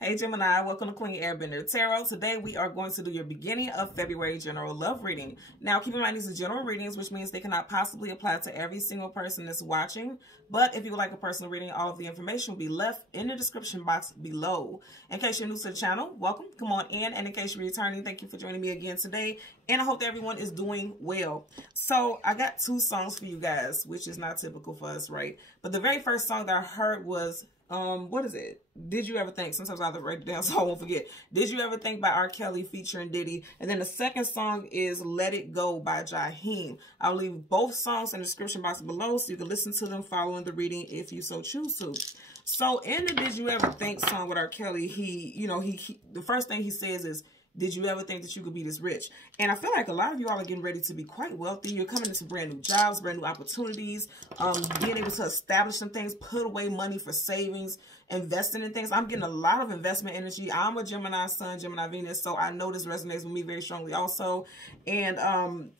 Hey Gemini, welcome to Queen Airbender Tarot. Today we are going to do your beginning of February general love reading. Now keep in mind these are general readings, which means they cannot possibly apply to every single person that's watching. But if you would like a personal reading, all of the information will be left in the description box below. In case you're new to the channel, welcome, come on in. And in case you're returning, thank you for joining me again today. And I hope that everyone is doing well. So I got two songs for you guys, which is not typical for us, right? But the very first song that I heard was what is it? Did You Ever Think? Sometimes I have to write it down so I won't forget. Did You Ever Think by R. Kelly featuring Diddy. And then the second song is Let It Go by Jaheim. I'll leave both songs in the description box below so you can listen to them following the reading if you so choose to. So in the Did You Ever Think song with R. Kelly, he the first thing he says is, did you ever think that you could be this rich? And I feel like a lot of you all are getting ready to be quite wealthy. You're coming into brand new jobs, brand new opportunities, being able to establish some things, put away money for savings, investing in things. I'm getting a lot of investment energy. I'm a Gemini Sun, Gemini Venus, so I know this resonates with me very strongly also. And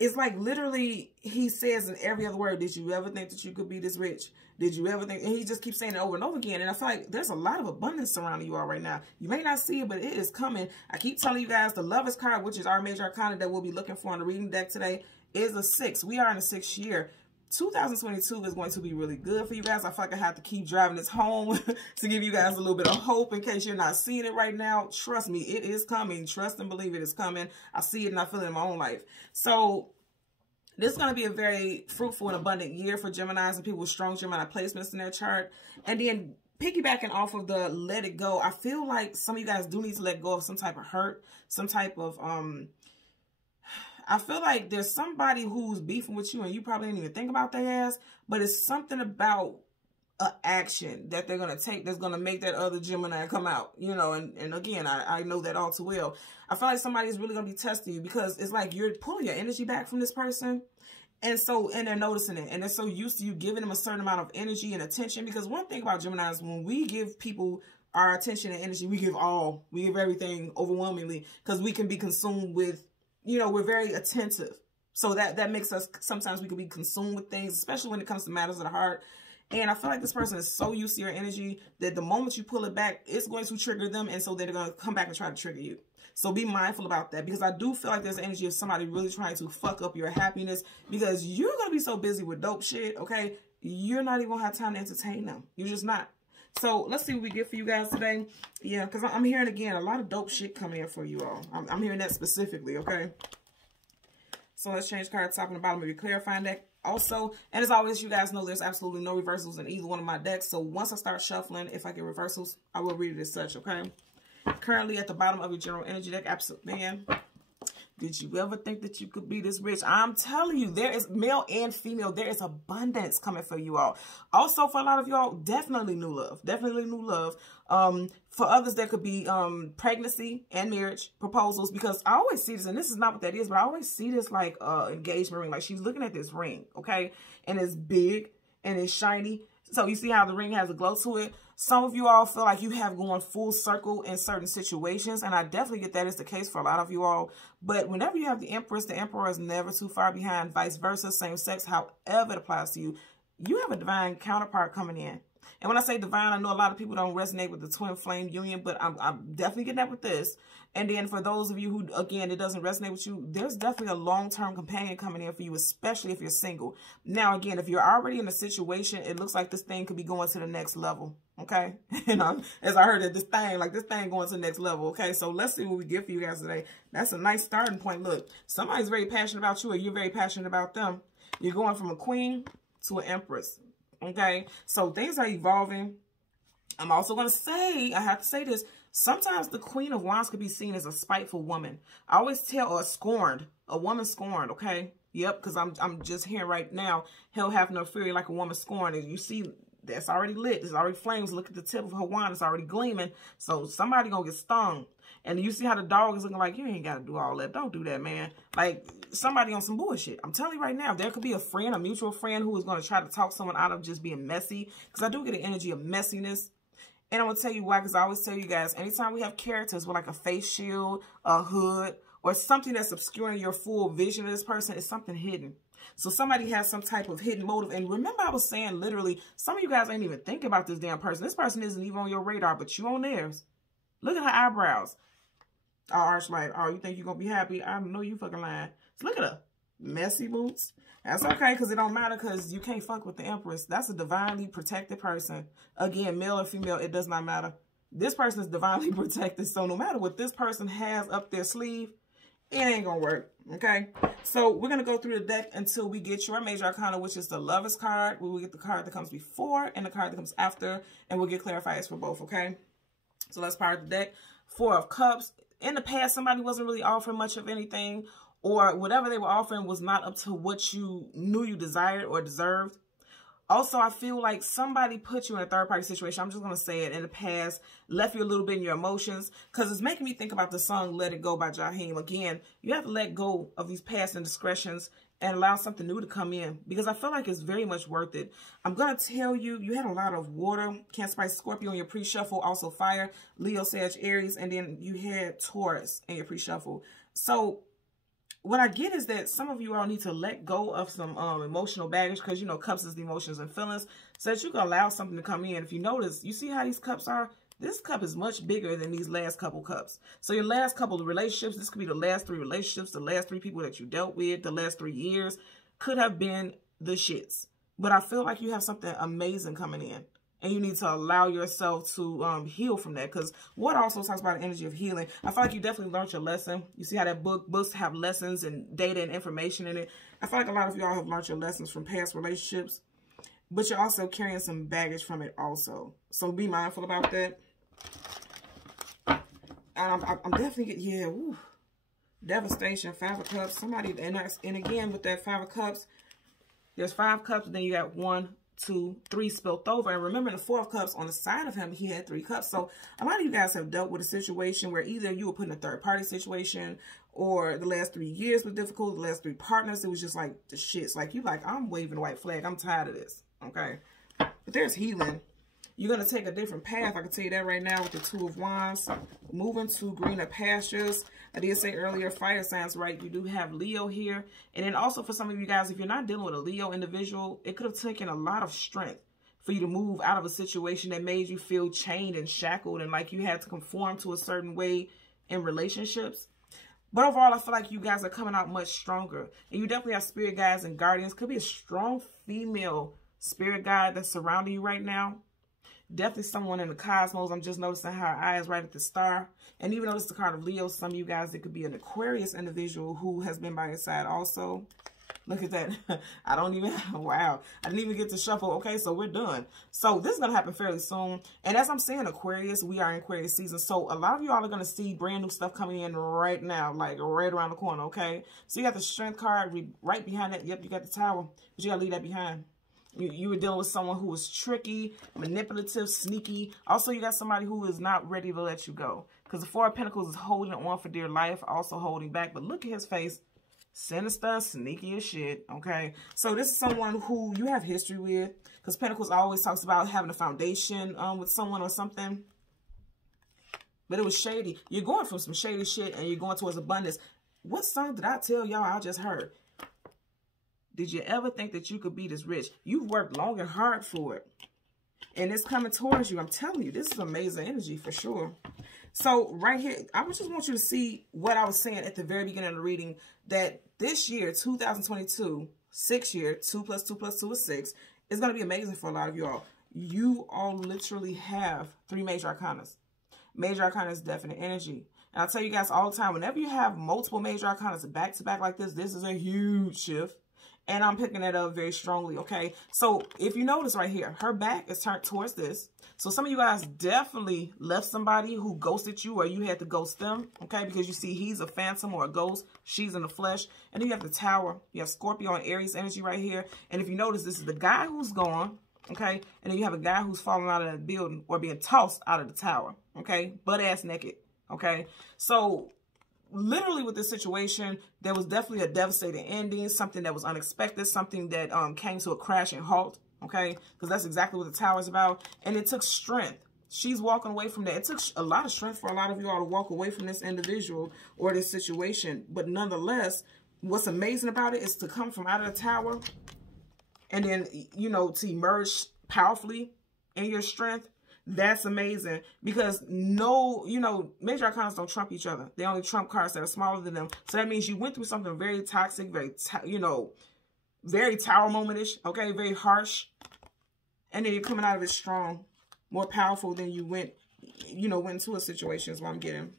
it's like literally he says in every other word, did you ever think that you could be this rich? Did you ever think? And he just keeps saying it over and over again. And I feel like there's a lot of abundance surrounding you all right now. You may not see it, but it is coming. I keep telling you guys the Lovers card, which is our major arcana that we'll be looking for on the reading deck today, is a 6. We are in the 6th year. 2022 is going to be really good for you guys. I feel like I have to keep driving this home to give you guys a little bit of hope in case you're not seeing it right now. Trust me, it is coming. Trust and believe it is coming. I see it and I feel it in my own life. So this is going to be a very fruitful and abundant year for Geminis and people with strong Gemini placements in their chart. And then piggybacking off of the let it go, I feel like some of you guys do need to let go of some type of hurt, some type of, I feel like there's somebody who's beefing with you and you probably didn't even think about their ass, but it's something about an action that they're going to take that's going to make that other Gemini come out, you know, and again, I know that all too well. I feel like somebody's really going to be testing you because it's like you're pulling your energy back from this person. And they're noticing it. And they're so used to you giving them a certain amount of energy and attention. Because one thing about Geminis, when we give people our attention and energy, we give everything overwhelmingly. Because we can be consumed with, you know, we're very attentive. So that makes us, sometimes we can be consumed with things, especially when it comes to matters of the heart. And I feel like this person is so used to your energy that the moment you pull it back, it's going to trigger them. And so they're going to come back and try to trigger you. So be mindful about that because I do feel like there's energy of somebody really trying to fuck up your happiness because you're going to be so busy with dope shit, okay? You're not even going to have time to entertain them. You're just not. So let's see what we get for you guys today. Yeah, because I'm hearing, again, a lot of dope shit coming in for you all. I'm hearing that specifically, okay? So let's change card top and the bottom of your clarifying deck. Also, and as always, you guys know there's absolutely no reversals in either one of my decks. So once I start shuffling, if I get reversals, I will read it as such, okay? Currently at the bottom of your general energy deck, absolutely, man. Did you ever think that you could be this rich? I'm telling you, there is male and female. There is abundance coming for you all. Also, for a lot of y'all, definitely new love. Definitely new love. For others, there could be pregnancy and marriage proposals because I always see this, and this is not what that is, but I always see this like engagement ring. Like she's looking at this ring, okay? And it's big and it's shiny. So you see how the ring has a glow to it. Some of you all feel like you have gone full circle in certain situations. And I definitely get that is the case for a lot of you all. But whenever you have the Empress, the Emperor is never too far behind. Vice versa, same sex, however it applies to you. You have a divine counterpart coming in. And when I say divine, I know a lot of people don't resonate with the twin flame union. But I'm definitely getting that with this. And then for those of you who, again, it doesn't resonate with you, there's definitely a long-term companion coming in for you, especially if you're single. Now, again, if you're already in a situation, it looks like this thing could be going to the next level, okay? And as I heard that this thing going to the next level, okay? So let's see what we get for you guys today. That's a nice starting point. Look, somebody's very passionate about you or you're very passionate about them. You're going from a queen to an empress, okay? So things are evolving. I'm also going to say, I have to say this, sometimes the Queen of Wands could be seen as a spiteful woman. I always tell, or scorned, a woman scorned, okay? Yep, because I'm just hearing right now, hell have no fury like a woman scorned. And you see, that's already lit. There's already flames. Look at the tip of her wand. It's already gleaming. So somebody going to get stung. And you see how the dog is looking like, you ain't got to do all that. Don't do that, man. Like, somebody on some bullshit. I'm telling you right now, there could be a friend, a mutual friend who is going to try to talk someone out of just being messy. Because I do get an energy of messiness. And I'm going to tell you why, because I always tell you guys, anytime we have characters with like a face shield, a hood, or something that's obscuring your full vision of this person, it's something hidden. So somebody has some type of hidden motive. And remember I was saying literally, some of you guys ain't even thinking about this damn person. This person isn't even on your radar, but you on theirs. Look at her eyebrows. Oh, Archlight. Oh, you think you're going to be happy? I know you fucking lying. So look at her. Messy boots. That's okay, because it don't matter, because you can't fuck with the Empress. That's a divinely protected person. Again, male or female, it does not matter. This person is divinely protected, so no matter what this person has up their sleeve, it ain't gonna work, okay? So we're gonna go through the deck until we get your Major Arcana, which is the Lovers card. We will get the card that comes before and the card that comes after, and we'll get clarifiers for both, okay? So let's power the deck. Four of Cups. In the past, somebody wasn't really offering much of anything, or whatever they were offering was not up to what you knew you desired or deserved. Also, I feel like somebody put you in a third-party situation. I'm just going to say it. In the past, left you a little bit in your emotions. Because it's making me think about the song Let It Go by Jaheim. Again, you have to let go of these past indiscretions and allow something new to come in. Because I feel like it's very much worth it. I'm going to tell you, you had a lot of water, Cancer, Pisces, Scorpio in your pre-shuffle. Also fire, Leo, Sag, Aries. And then you had Taurus in your pre-shuffle. So what I get is that some of you all need to let go of some emotional baggage, because, you know, cups is the emotions and feelings, so that you can allow something to come in. If you notice, you see how these cups are? This cup is much bigger than these last couple cups. So your last couple of relationships, this could be the last 3 relationships, the last 3 people that you dealt with, the last 3 years, could have been the shits. But I feel like you have something amazing coming in. And you need to allow yourself to heal from that. Because what also talks about the energy of healing. I feel like you definitely learned your lesson. You see how that books have lessons and data and information in it. I feel like a lot of y'all have learned your lessons from past relationships. But you're also carrying some baggage from it also. So be mindful about that. And I'm definitely, yeah, woo, devastation, 5 of Cups. Somebody, and again, with that 5 of Cups, there's 5 cups, and then you got 1, 2, 3 spilt over. And remember, the 4 of Cups on the side of him, he had 3 cups. So a lot of you guys have dealt with a situation where either you were put in a third-party situation, or the last 3 years was difficult. The last 3 partners, it was just like the shits. Like, you like, I'm waving the white flag. I'm tired of this. Okay? But there's healing. You're going to take a different path. I can tell you that right now with the 2 of Wands. Moving to greener pastures. I did say earlier, fire signs, right? You do have Leo here. And then also for some of you guys, if you're not dealing with a Leo individual, it could have taken a lot of strength for you to move out of a situation that made you feel chained and shackled and like you had to conform to a certain way in relationships. But overall, I feel like you guys are coming out much stronger. And you definitely have spirit guides and guardians. Could be a strong female spirit guide that's surrounding you right now. Definitely someone in the cosmos. I'm just noticing her eyes right at the star. And even though it's the card of Leo, some of you guys, it could be an Aquarius individual who has been by your side also. Look at that. I don't even, wow. I didn't even get to shuffle. Okay, so we're done. So this is going to happen fairly soon. And as I'm saying, Aquarius, we are in Aquarius season. So a lot of y'all are going to see brand new stuff coming in right now, like right around the corner, okay? So you got the Strength card right behind that. Yep, you got the Tower, but you got to leave that behind. You were dealing with someone who was tricky, manipulative, sneaky. Also, you got somebody who is not ready to let you go. Because the 4 of Pentacles is holding on for dear life, also holding back. But look at his face. Sinister, sneaky as shit, okay? So this is someone who you have history with. Because Pentacles always talks about having a foundation with someone or something. But it was shady. You're going from some shady shit and you're going towards abundance. What song did I tell y'all I just heard? Did you ever think that you could be this rich? You've worked long and hard for it. And it's coming towards you. I'm telling you, this is amazing energy for sure. So right here, I just want you to see what I was saying at the very beginning of the reading. That this year, 2022, 6 year, 2 + 2 + 2 is 6, is going to be amazing for a lot of y'all. You all literally have 3 major arcanas. Major arcana is definite energy. And I'll tell you guys all the time, whenever you have multiple major arcanas back to back like this is a huge shift. And I'm picking that up very strongly, okay? So if you notice right here, her back is turned towards this. So some of you guys definitely left somebody who ghosted you or you had to ghost them, okay? Because you see he's a phantom or a ghost. She's in the flesh. And then you have the Tower. You have Scorpio and Aries energy right here. And if you notice, this is the guy who's gone, okay? And then you have a guy who's falling out of the building or being tossed out of the tower, okay? Butt-ass naked, okay? So literally with this situation, there was definitely a devastating ending, something that was unexpected, something that came to a crashing halt, okay? Because that's exactly what the Tower is about. And it took strength. She's walking away from that. It took a lot of strength for a lot of you all to walk away from this individual or this situation. But nonetheless, what's amazing about it is to come from out of the Tower and then, you know, to emerge powerfully in your strength. That's amazing, because no, you know, major arcanas don't trump each other. They only trump cards that are smaller than them. So that means you went through something very toxic, very, you know, very Tower moment-ish, okay, very harsh. And then you're coming out of it strong, more powerful than you went, you know, went into a situation is what I'm getting.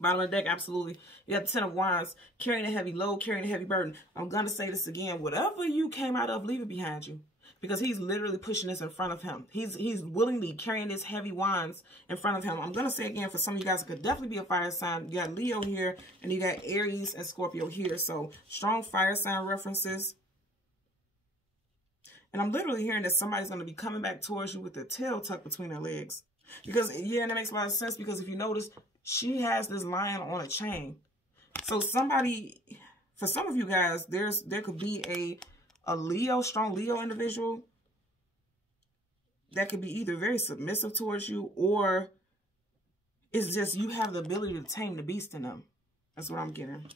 Bottom of the deck, absolutely. You got the 10 of Wands, carrying a heavy load, carrying a heavy burden. I'm going to say this again. Whatever you came out of, leave it behind you. Because he's literally pushing this in front of him. He's willingly carrying this heavy wands in front of him. I'm going to say again, for some of you guys, it could definitely be a fire sign. You got Leo here, and you got Aries and Scorpio here. So, strong fire sign references. And I'm literally hearing that somebody's going to be coming back towards you with their tail tucked between their legs. Because, yeah, and that makes a lot of sense. Because if you notice, she has this lion on a chain. So, somebody, for some of you guys, there could be a Leo, strong Leo individual that could be either very submissive towards you, or it's just you have the ability to tame the beast in them. That's what I'm getting.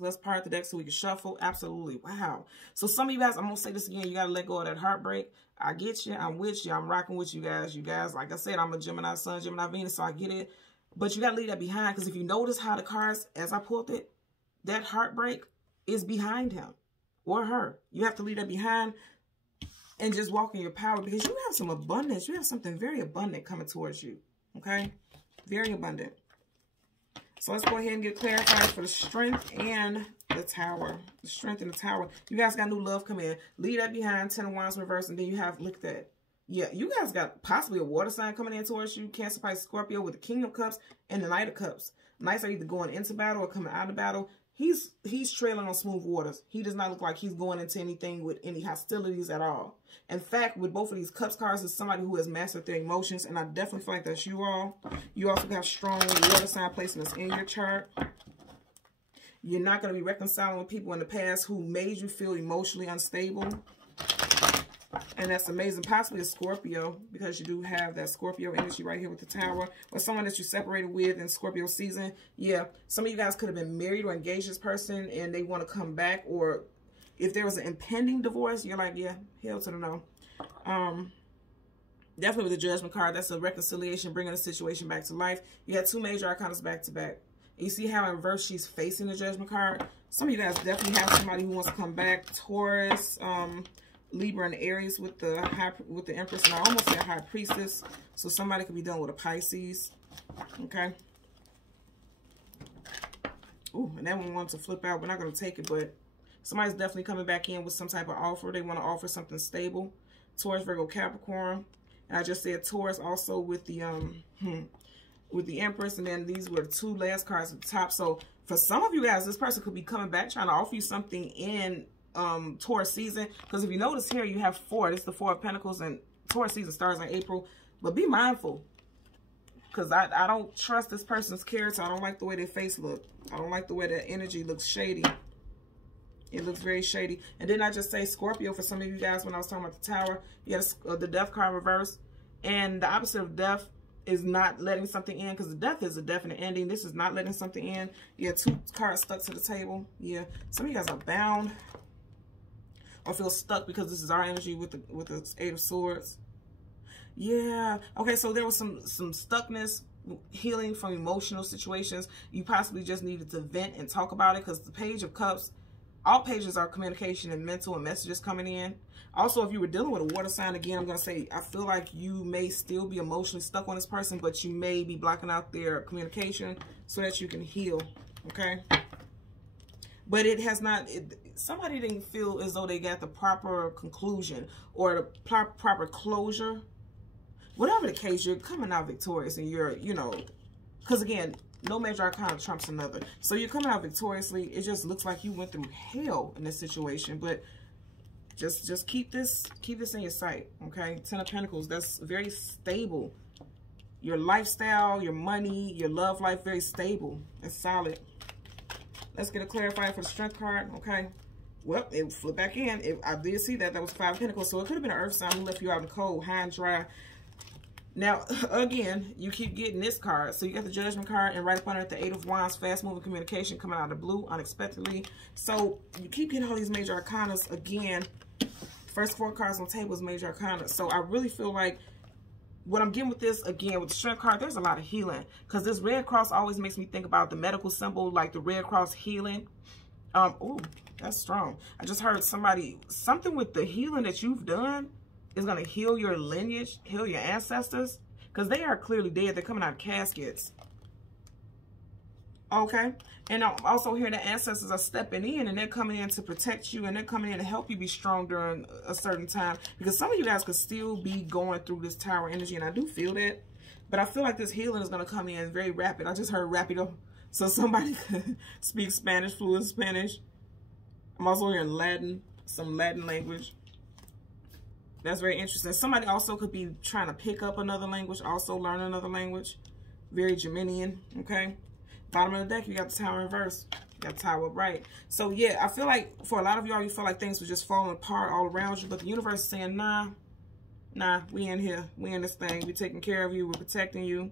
Let's part the deck so we can shuffle. Absolutely. Wow. So some of you guys, I'm going to say this again, you got to let go of that heartbreak. I get you. I'm with you. I'm rocking with you guys. You guys, like I said, I'm a Gemini Sun, Gemini Venus, so I get it. But you got to leave that behind, because if you notice how the cards, as I pulled it, that heartbreak is behind him or her. You have to leave that behind and just walk in your power, because you have some abundance. You have something very abundant coming towards you. Okay? Very abundant. So let's go ahead and get clarified for the Strength and the Tower. The Strength and the Tower. You guys got new love coming in. Leave that behind. 10 of Wands reverse. And then you have, look at that. Yeah, you guys got possibly a water sign coming in towards you. Cancer, Pisces, Scorpio with the King of Cups and the Knight of Cups. Knights are either going into battle or coming out of battle. He's trailing on smooth waters. He does not look like he's going into anything with any hostilities at all. In fact, with both of these Cups cards, is somebody who has mastered their emotions, and I definitely feel like that's you all. You also have strong water sign placements in your chart. You're not going to be reconciling with people in the past who made you feel emotionally unstable. And that's amazing. Possibly a Scorpio, because you do have that Scorpio energy right here with the Tower. Or someone that you separated with in Scorpio season. Yeah, some of you guys could have been married or engaged this person and they want to come back. Or if there was an impending divorce, you're like, yeah, hell to the no. Definitely with the Judgment card, that's a reconciliation, bringing the situation back to life. You had two major arcanas back to back. You see how in reverse she's facing the Judgment card? Some of you guys definitely have somebody who wants to come back. Taurus, Libra and Aries with the Empress, and I almost said High Priestess. So somebody could be done with a Pisces. Okay. Ooh, and that one wants to flip out. We're not going to take it, but somebody's definitely coming back in with some type of offer. They want to offer something stable. Taurus, Virgo, Capricorn. And I just said Taurus also with the Empress, and then these were the two last cards at the top. So for some of you guys, this person could be coming back trying to offer you something in Taurus season, because if you notice here, you have 4. This is the 4 of Pentacles, and Taurus season starts in April. But be mindful, because I don't trust this person's character. I don't like the way their face look. I don't like the way their energy looks shady. It looks very shady. And didn't I just say Scorpio for some of you guys when I was talking about the Tower? You got the Death card reverse, and the opposite of death is not letting something in, because the death is a definite ending. This is not letting something in. You have 2 cards stuck to the table. Yeah, some of you guys are bound or feel stuck, because this is our energy with the 8 of Swords. Yeah. Okay, so there was some stuckness, healing from emotional situations. You possibly just needed to vent and talk about it, because the Page of Cups, all pages are communication and mental and messages coming in. Also, if you were dealing with a water sign, again, I'm going to say, I feel like you may still be emotionally stuck on this person, but you may be blocking out their communication so that you can heal. Okay? But it has not, somebody didn't feel as though they got the proper conclusion or the proper closure. Whatever the case, you're coming out victorious, and you're, you know, because again, no major arcana trumps another. So you're coming out victoriously. It just looks like you went through hell in this situation, but just keep this in your sight, okay? 10 of Pentacles, that's very stable. Your lifestyle, your money, your love life, very stable and solid. Let's get a clarifier for the Strength card, okay? Well, it flipped back in. I did see that. That was 5 of Pentacles. So it could have been an earth sign who left you out in the cold, high and dry. Now, again, you keep getting this card. So you got the Judgment card, and right up under it, the Eight of Wands, fast-moving communication coming out of the blue unexpectedly. So you keep getting all these major arcanas. Again, first 4 cards on the table is major arcana. So I really feel like what I'm getting with this, again, with the Strength card, there's a lot of healing. Because this red cross always makes me think about the medical symbol, like the red cross healing. Oh, that's strong. I just heard something with the healing that you've done is going to heal your lineage, heal your ancestors, because they are clearly dead. They're coming out of caskets. Okay? And I'm also hearing the ancestors are stepping in, and they're coming in to protect you, and they're coming in to help you be strong during a certain time. Because some of you guys could still be going through this Tower energy, and I do feel that. But I feel like this healing is going to come in very rapid. I just heard rapido. So somebody could speak Spanish, fluent Spanish. I'm also hearing Latin, some Latin language. That's very interesting. Somebody also could be trying to pick up another language, also learn another language. Very Geminian, okay? Bottom of the deck, you got the Tower in reverse. You got the Tower upright. So, yeah, I feel like for a lot of y'all, you feel like things were just falling apart all around you. But the universe is saying, nah, we in here. We in this thing. We're taking care of you. We're protecting you.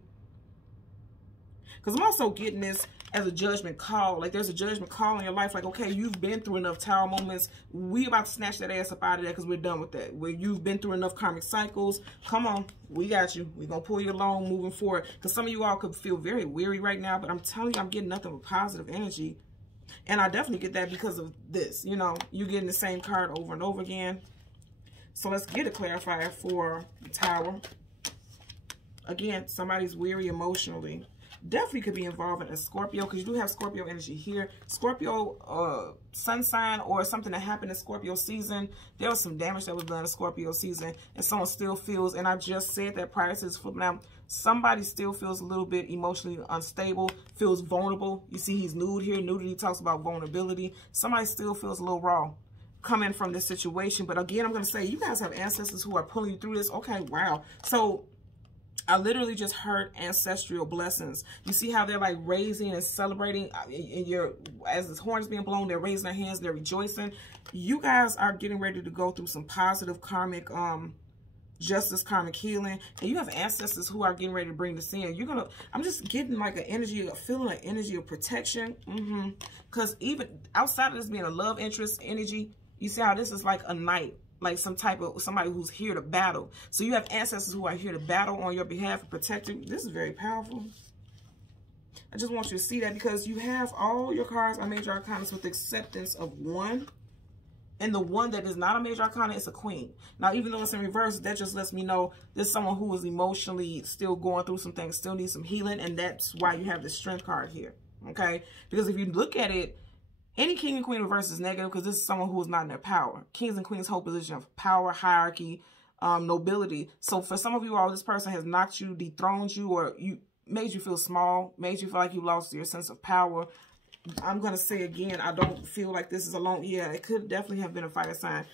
Because I'm also getting this as a judgment call. Like, there's a judgment call in your life. Like, okay, you've been through enough Tower moments. We about to snatch that ass up out of there because we're done with that. Where you've been through enough karmic cycles. Come on. We got you. We're going to pull you along moving forward. Because some of you all could feel very weary right now. But I'm telling you, I'm getting nothing but positive energy. And I definitely get that because of this. You know, you're getting the same card over and over again. So let's get a clarifier for the Tower. Again, somebody's weary emotionally. Definitely could be involved in a Scorpio, because you do have Scorpio energy here. Scorpio sun sign, or something that happened in Scorpio season. There was some damage that was done in Scorpio season, and someone still feels, and I just said that prior to this flipping out, somebody still feels a little bit emotionally unstable, feels vulnerable. You see he's nude here. Nudity talks about vulnerability. Somebody still feels a little raw coming from this situation. But again, I'm going to say, you guys have ancestors who are pulling you through this. Okay, wow. So I literally just heard ancestral blessings. You see how they're like raising and celebrating as this horn is being blown, they're raising their hands, they're rejoicing. You guys are getting ready to go through some positive karmic justice, karmic healing, and you have ancestors who are getting ready to bring this in. I'm just getting like an energy, a feeling, an energy of protection. Because even outside of this being a love interest energy, you see how this is like a knight. Like some type of somebody who's here to battle. So you have ancestors who are here to battle on your behalf and protect you. This is very powerful. I just want you to see that, because you have all your cards are major arcanas with acceptance of one. And the one that is not a major arcana is a queen. Now, even though it's in reverse, that just lets me know there's someone who is emotionally still going through some things, still needs some healing. And that's why you have the Strength card here. Okay? Because if you look at it, any king and queen reverse is negative, because this is someone who is not in their power. Kings and queens hold position of power, hierarchy, nobility. So for some of you all, this person has knocked you, dethroned you, or made you feel small, made you feel like you lost your sense of power. I'm going to say again, I don't feel like this is alone. Yeah, it could definitely have been a fire sign.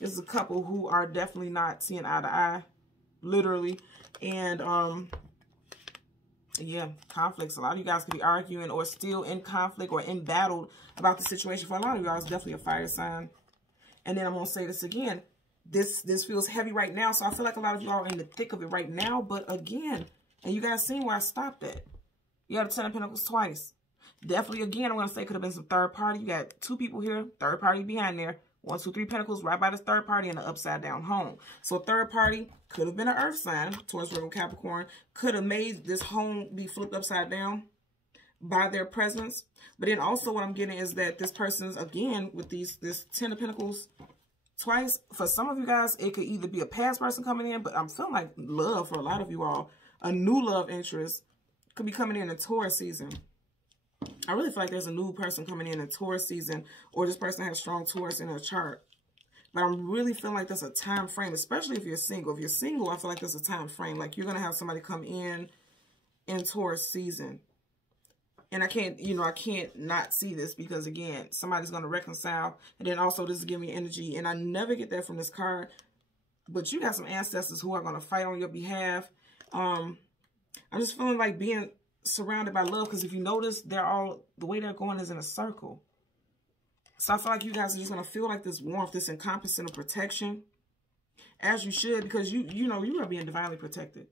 This is a couple who are definitely not seeing eye to eye, literally. And yeah, conflicts. A lot of you guys could be arguing or still in conflict or in battle about the situation. For a lot of y'all, it's definitely a fire sign. And then I'm going to say this again. This feels heavy right now. So I feel like a lot of you are in the thick of it right now. But again, and you guys seen where I stopped at. You got a 10 of Pentacles twice. Definitely, again, I'm going to say could have been some third party. You got 2 people here, third party behind there. 1, 2, 3 Pentacles right by this third party in the upside down home. So third party could have been an earth sign, Taurus, Virgo, Capricorn. Could have made this home be flipped upside down by their presence. But then also what I'm getting is that this person's, again, with this 10 of Pentacles twice, for some of you guys, it could either be a past person coming in, but I'm feeling like love for a lot of you all. A new love interest could be coming in Taurus season. I really feel like there's a new person coming in Taurus season, or this person has strong Taurus in their chart. But I'm really feeling like there's a time frame, especially if you're single. If you're single, I feel like there's a time frame. Like you're going to have somebody come in Taurus season. And I can't, I can't not see this, because again, somebody's going to reconcile. And then also this is giving me energy. And I never get that from this card. But you got some ancestors who are going to fight on your behalf. I'm just feeling like being surrounded by love, because if you notice, the way they're going is in a circle. So I feel like you guys are just going to feel like this warmth, this encompassing of protection, as you should, because you are being divinely protected.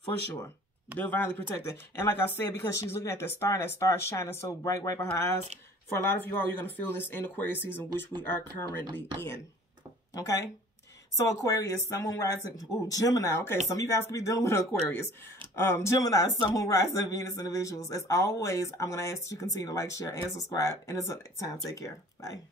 For sure. Divinely protected. And like I said, because she's looking at the star, and that star is shining so bright right behind her eyes. For a lot of you all, you're going to feel this in Aquarius season, which we are currently in. Okay? So Aquarius, Sun, Moon, Rising. Ooh, Gemini. Okay, some of you guys could be dealing with Aquarius. Gemini, Sun, Moon, Rising, Venus individuals. As always, I'm going to ask that you continue to like, share, and subscribe. And until next time, take care. Bye.